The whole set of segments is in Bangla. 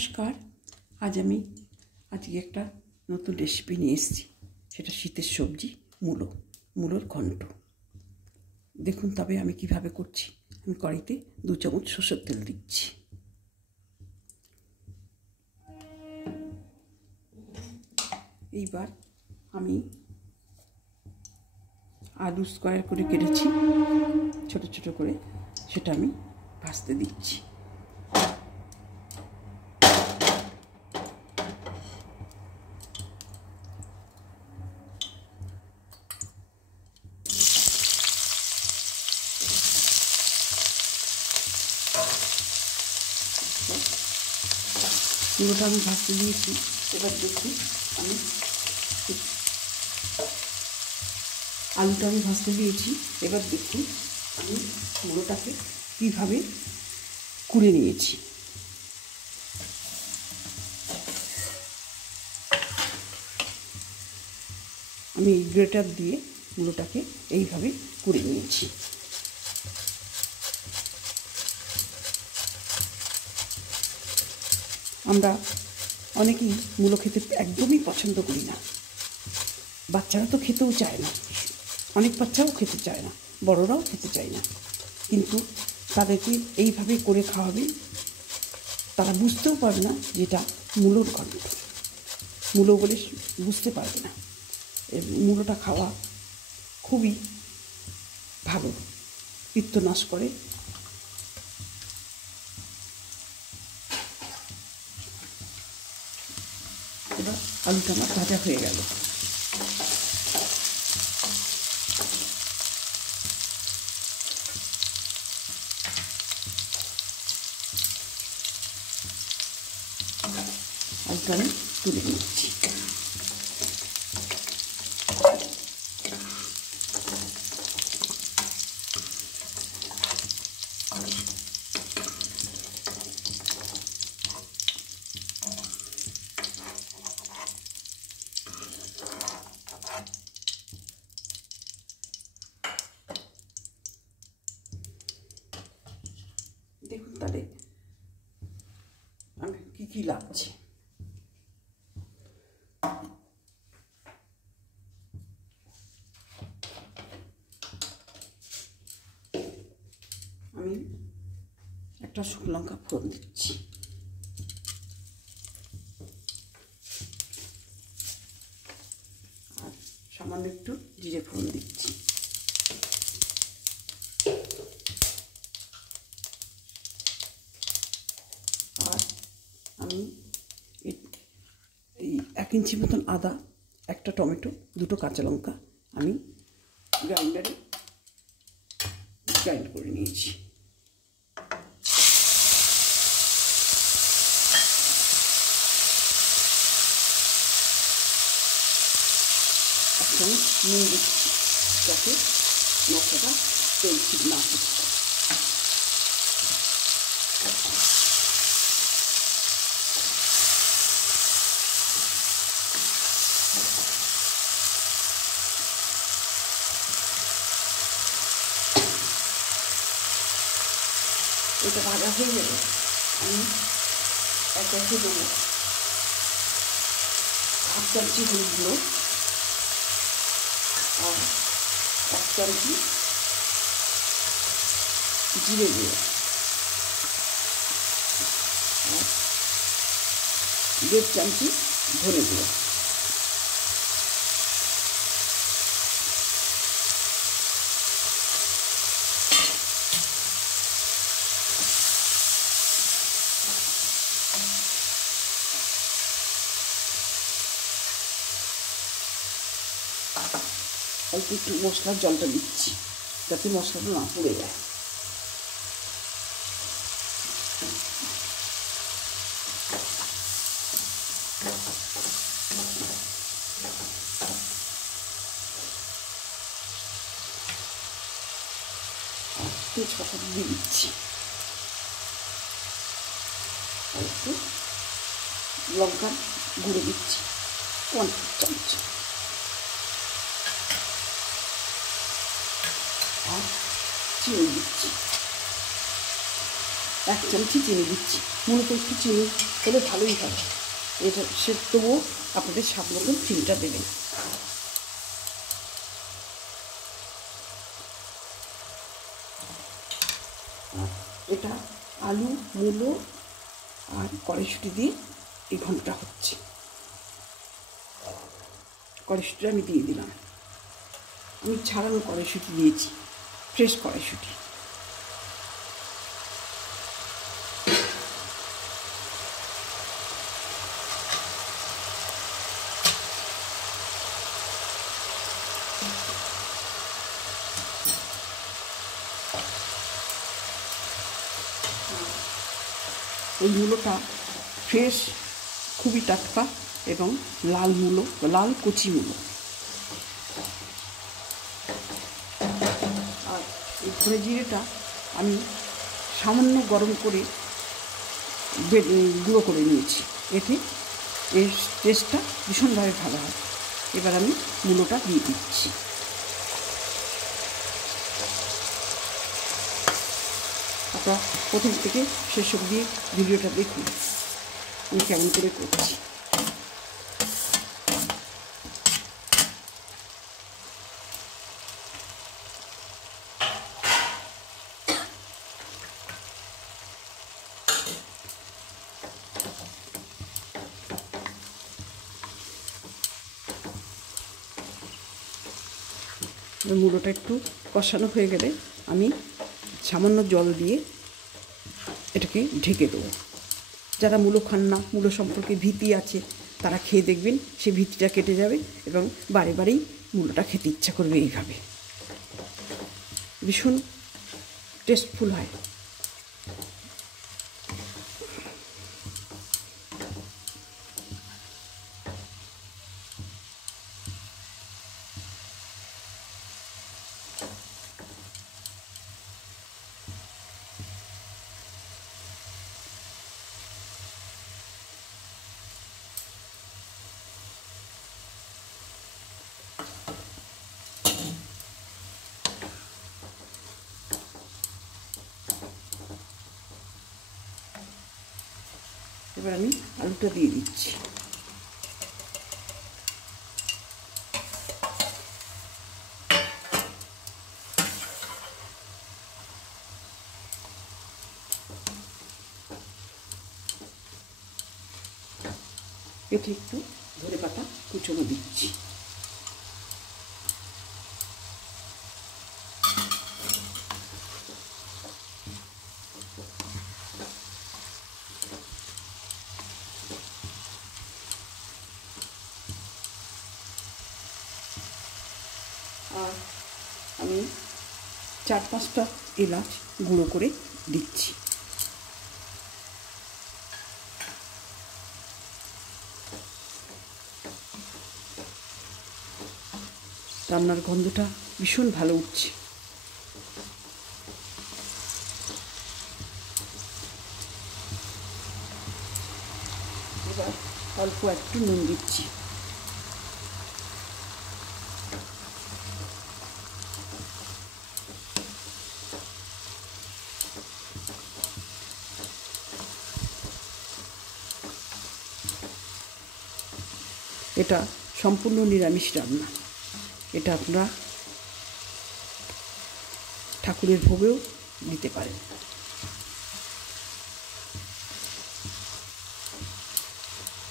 নমস্কার। আজকে একটা নতুন রেসিপি নিয়ে এসেছি। সেটা শীতের সবজি মূলোর ঘন্ট। দেখুন তবে আমি কিভাবে করছি। আমি কড়াইতে 2 চামচ সরষের তেল দিচ্ছি। এইবার আমি আলু স্কোয়ার করে কেটেছি ছোট ছোট করে, সেটা আমি ভাজতে দিচ্ছি। মূলোটা আমি ভাজতে দিয়েছি। এবার দেখুন আলুটা আমি ভাজতে দিয়েছি। এবার দেখুন আমি মূলোটাকে কীভাবে কুড়ে নিয়েছি। আমি গ্রেটার দিয়ে মূলোটাকে এইভাবে কুড়ে নিয়েছি। আমরা অনেকেই মূলো খেতে একদমই পছন্দ করি না। বাচ্চারা তো খেতেও চায় না, অনেক বাচ্চাও খেতে চায় না, বড়রাও খেতে চায় না। কিন্তু তাদেরকে এইভাবে করে খাওয়াবে, তারা বুঝতেও পারবে না যেটা মূলোর ঘন্ট। মূলো বলে বুঝতে পারবে না। মূলোটা খাওয়া খুবই ভালো, পিত্ত নাশ করে। এবার আলুটা আমার ভাজা হয়ে গেল। আলুটা আমি তুলে নিচ্ছি। দেখুন তাহলে আমি কি লাগছে। আমি একটা শুকনো লঙ্কা ফোড়ন দিচ্ছি। আর সামান্য একটু জিরে ফোড়ন দিচ্ছি। আর আমি এই 1 ইঞ্চি মতন আদা, একটা টমেটো, 2টো কাঁচা লঙ্কা আমি গ্রাইন্ডারে গ্রাইন্ড করে নিয়েছি। একসঙ্গে নিয়ে দিচ্ছি যাতে মশলাটা তেল ছিট না করতে। এটা ভাজা হয়ে গেলে আমি একে দেবো 1/2 চামচি হলুদ গুঁড়ো আর 1 চামচি জিরে গুঁড়ো আর 1.5 চামচি ধনে গুঁড়ো। অল্প একটু মশলার জলটা দিচ্ছি যাতে মশলাটা না পুড়ে যায়। তেজপাতা দিয়ে দিচ্ছি। আর একটু লঙ্কার গুঁড়ো দিচ্ছি 1 চামচ। আর চিনি দিচ্ছি 1 চামচি চিনি দিচ্ছি। মূলত একটু চিনি হলে ভালোই হয়। এটা সে তবুও আপনাদের স্বাদ মতন চিনিটা দেবেন। এটা আলু, মূলো আর কড়াইশুঁটি দিয়ে এই ঘন্টটা হচ্ছে। কড়াইশুঁটি আমি দিয়ে দিলাম। আমি ছাড়ানো কড়াইশুঁটি দিয়েছি, ফ্রেশ কড়াইশুঁটি। এই মূলোটা ফ্রেশ, খুবই টাটকা এবং লাল মূলো, লাল কচি মূলো। আর এই ধনে জিরেটা আমি সামান্য গরম করে গুঁড়ো করে নিয়েছি। এতে এর টেস্টটা ভীষণভাবে ভালো হয়। এবার আমি মূলোটা দিয়ে দিচ্ছি। আপনারা প্রথম থেকে শেষ অবধি ভিডিওটা দেখুন আমি কেমন করে করছি। মূলোটা একটু কষানো হয়ে গেলে আমি সামান্য জল দিয়ে এটাকে ঢেকে দেবো। যারা মূলো খান না, মূলো সম্পর্কে ভীতি আছে, তারা খেয়ে দেখবেন সেই ভীতিটা কেটে যাবে এবং বারে বারেই মূলোটা খেতে ইচ্ছা করবে। এইভাবে ভীষণ টেস্টফুল হয়। এবার আমি আলুটা দিয়ে দিচ্ছি। এতে একটু ধনেপাতা কুচনো দিচ্ছি। আর আমি 4-5টা এলাচ গুঁড়ো করে দিচ্ছি। রান্নার গন্ধটা ভীষণ ভালো উঠছে। এবার অল্প একটু নুন দিচ্ছি। এটা সম্পূর্ণ নিরামিষ রান্না। এটা আপনারা ঠাকুরের ভোগেও দিতে পারেন।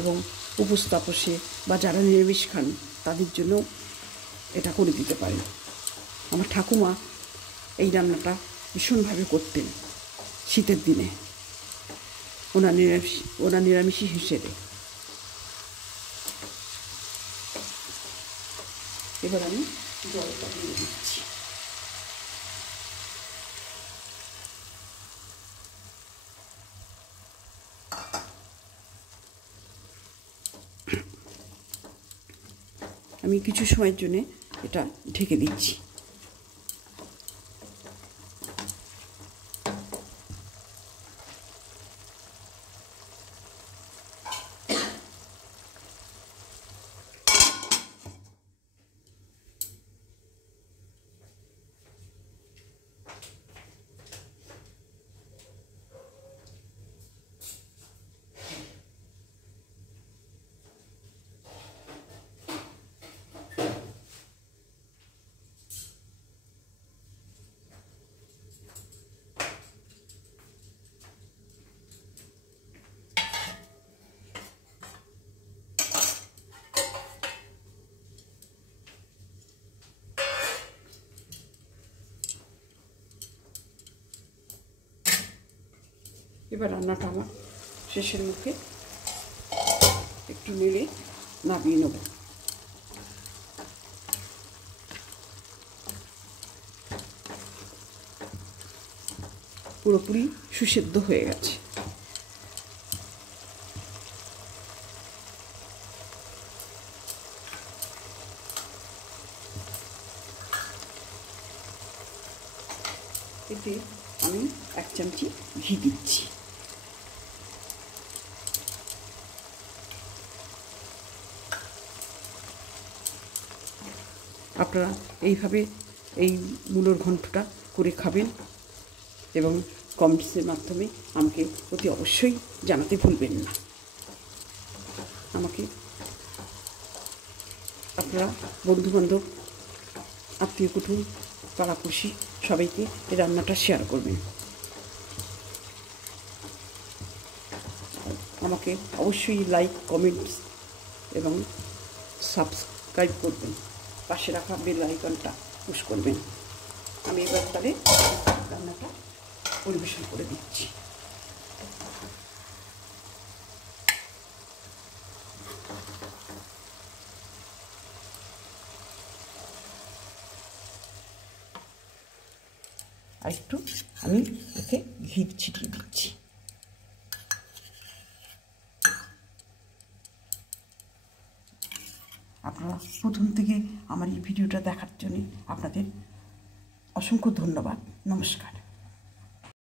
এবং উপোস তাপসে বা যারা নিরামিষ খান তাদের জন্য এটা করে দিতে পারেন। আমার ঠাকুমা এই রান্নাটা ভীষণভাবে করতেন শীতের দিনে, ওনার নিরামিষী হিসেবে। এবার আমি জলটা দিয়ে দিচ্ছি। আমি কিছু সময়ের জন্য এটা ঢেকে দিচ্ছি। এবার রান্নাটা আমার শেষের মুখে, একটু নেড়ে নামিয়ে নেব। পুরোপুরি সুসেদ্ধ হয়ে গেছে। এতে আমি 1 চামচি ঘি দিচ্ছি। আপনারা এইভাবে এই মূলোর ঘন্টটা করে খাবেন এবং কমেন্টসের মাধ্যমে আমাকে অতি অবশ্যই জানাতে ভুলবেন না। আমাকে আপনারা বন্ধুবান্ধব, আত্মীয় কুটুম, পাড়াপড়শি সবাইকে এই রান্নাটা শেয়ার করবেন। আমাকে অবশ্যই লাইক, কমেন্টস এবং সাবস্ক্রাইব করবেন। পাশে রাখা বেল আইকনটা পুশ করবেন। আমি এবার তাহলে রান্নাটা পরিবেশন করে দিচ্ছি। আর একটু আমি এতে ঘি ছিটিয়ে দিচ্ছি। আপনারা প্রথম থেকে আমার এই ভিডিওটা দেখার জন্য আপনাদের অসংখ্য ধন্যবাদ। নমস্কার।